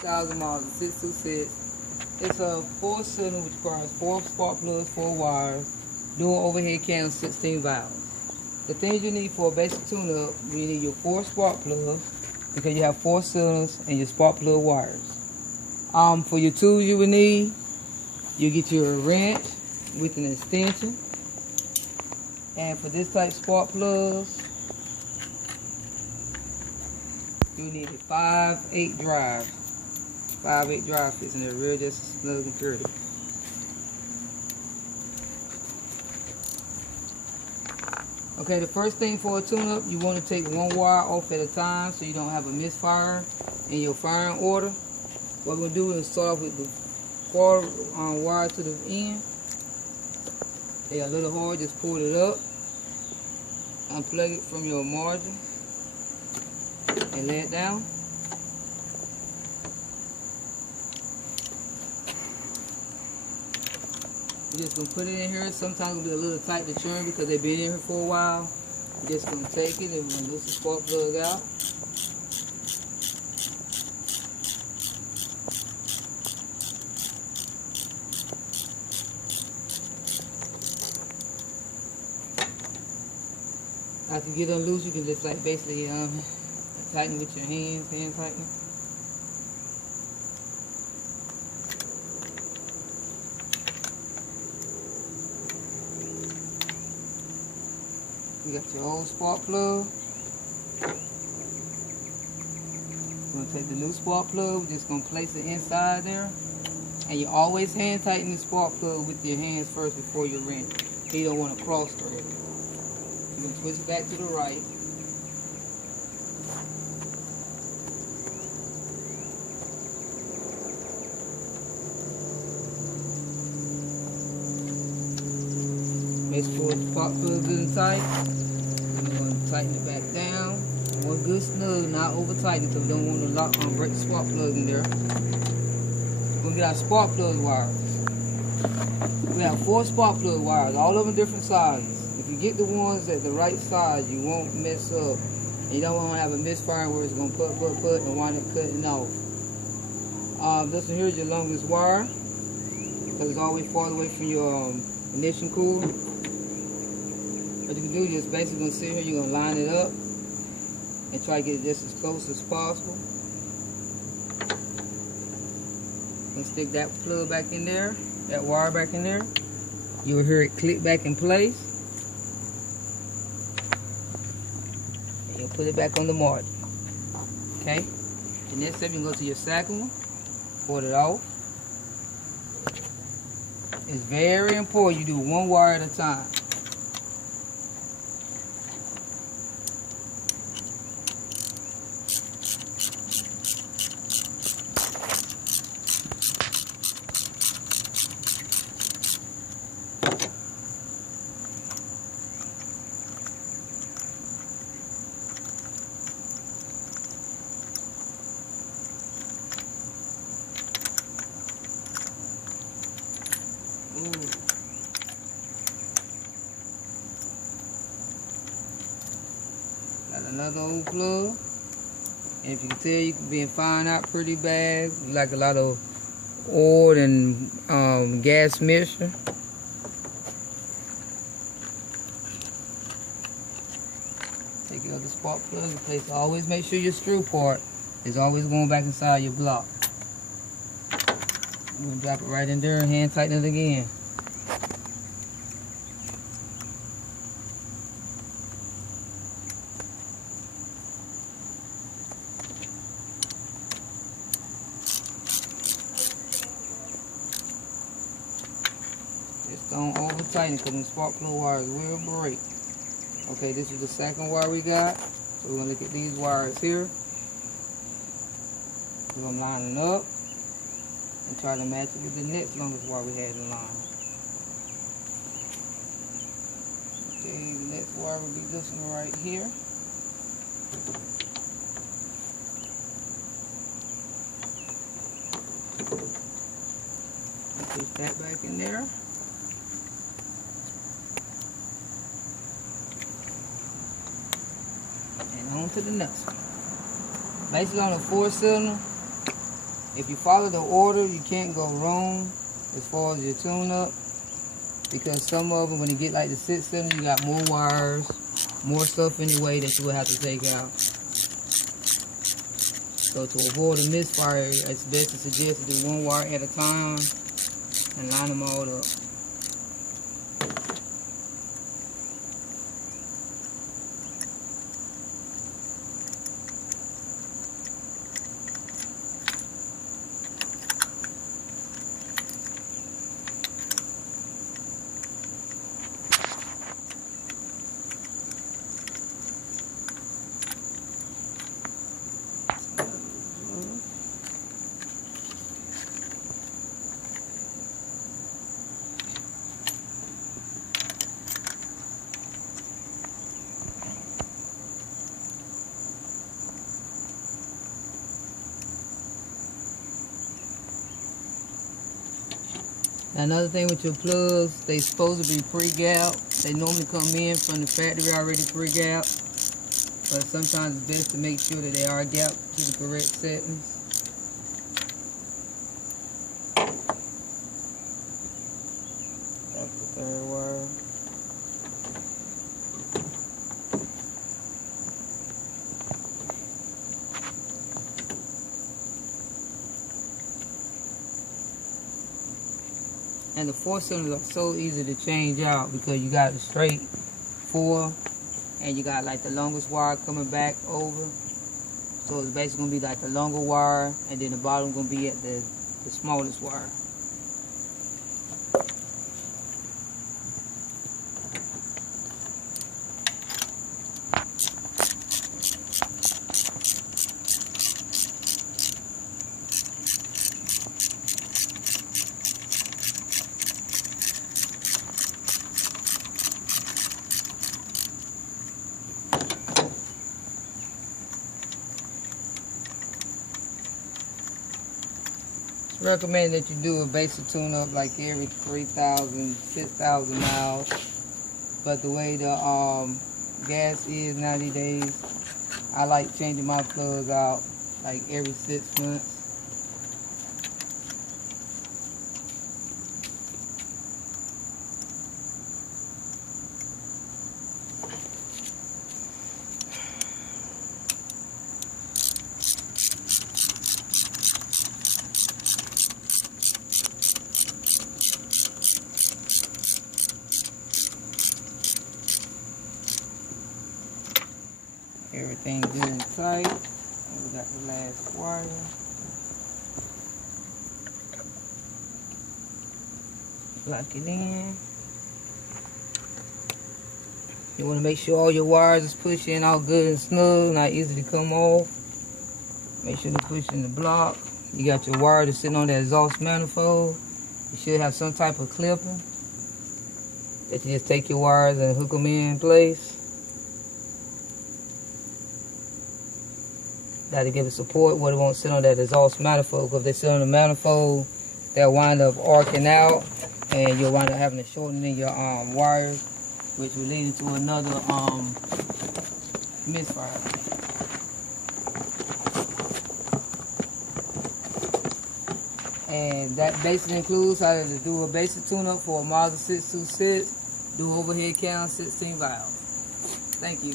2,000 miles, a 626. It's a 4-cylinder which requires 4 spark plugs, 4 wires, dual overhead cam, 16 valves. The things you need for a basic tune-up, you need your 4 spark plugs because you have 4 cylinders and your spark plug wires. For your tools you will need, you get your wrench with an extension. And for this type spark plugs, you need a 5/8 drive. 5/8 drive fits in there real just snug and pretty. Okay, the first thing for a tune-up, you want to take one wire off at a time so you don't have a misfire in your firing order. What we're going to do is start off with the far wire to the end. They are a little hard, just pull it up, unplug it from your margin, and lay it down. You're just going to put it in here. Sometimes it'll be a little tight to turn because they've been in here for a while. You're just going to take it and we're going to lose the spark plug out. After you get them loose, you can just like basically tighten with your hands, hand tightening. You got your old spark plug. You're going to take the new spark plug, we're just going to place it inside there. And you always hand tighten the spark plug with your hands first before you wrench. You don't want to cross thread it. You're going to twist it back to the right. Make sure the spark plug is good and tight. And we're going to tighten it back down. One good snug, not over tight because we don't want to lock on break the spark plug in there. We're going to get our spark plug wires. We have 4 spark plug wires, all of them different sizes. If you get the ones at the right size, you won't mess up. And you don't want to have a misfire where it's going to put and wind up cutting off. This one here is your longest wire because it's always farther away from your ignition cooler. What you can do is just basically going to sit here, you're going to line it up and try to get it just as close as possible. And stick that plug back in there, that wire back in there. You'll hear it click back in place. And you'll put it back on the margin. Okay? The next step, you can go to your second one, pull it off. It's very important you do one wire at a time. Got another old plug. And if you can tell, you can be firing out pretty bad. Like a lot of oil and gas mixture. Take your other spark plug and place. Always make sure your screw part is always going back inside your block. I'm going to drop it right in there and hand tighten it again. Just don't over tighten it because the spark plug wires will break. Okay, this is the second wire we got. So we're going to look at these wires here. We're going to line it up and try to match it with the next longest wire we had in line. Okay, the next wire will be this one right here. Push that back in there. And on to the next one. Basically on a 4-cylinder, If you follow the order, you can't go wrong as far as your tune-up, because some of them, when you get like the 6-cylinder, you got more wires, more stuff in the way that you will have to take out. So to avoid a misfire, it's best to suggest to do one wire at a time and line them all up. Another thing with your plugs, they supposed to be pre-gapped. They normally come in from the factory already pre-gapped, but sometimes it's best to make sure that they are gapped to the correct settings. That's the third wire. And the 4-cylinders are so easy to change out because you got the straight 4 and you got like the longest wire coming back over. So it's basically going to be like the longer wire, and then the bottom going to be at the smallest wire. Recommend that you do a basic tune-up like every 3,000, 6,000 miles. But the way the gas is nowadays, I like changing my plugs out like every 6 months. Everything good and tight. And we got the last wire. Lock it in. You want to make sure all your wires is pushed in all good and snug, not easy to come off. Make sure to push in the block. You got your wire that's sitting on that exhaust manifold. You should have some type of clipper that you just take your wires and hook them in place. That'll give it support where it won't sit on that exhaust manifold, because if they sit on the manifold, they'll wind up arcing out and you'll wind up having to shorten in your wires, which will lead into another misfire. And that basically includes how to do a basic tune-up for a Mazda 626, do overhead cam, 16 valves. Thank you.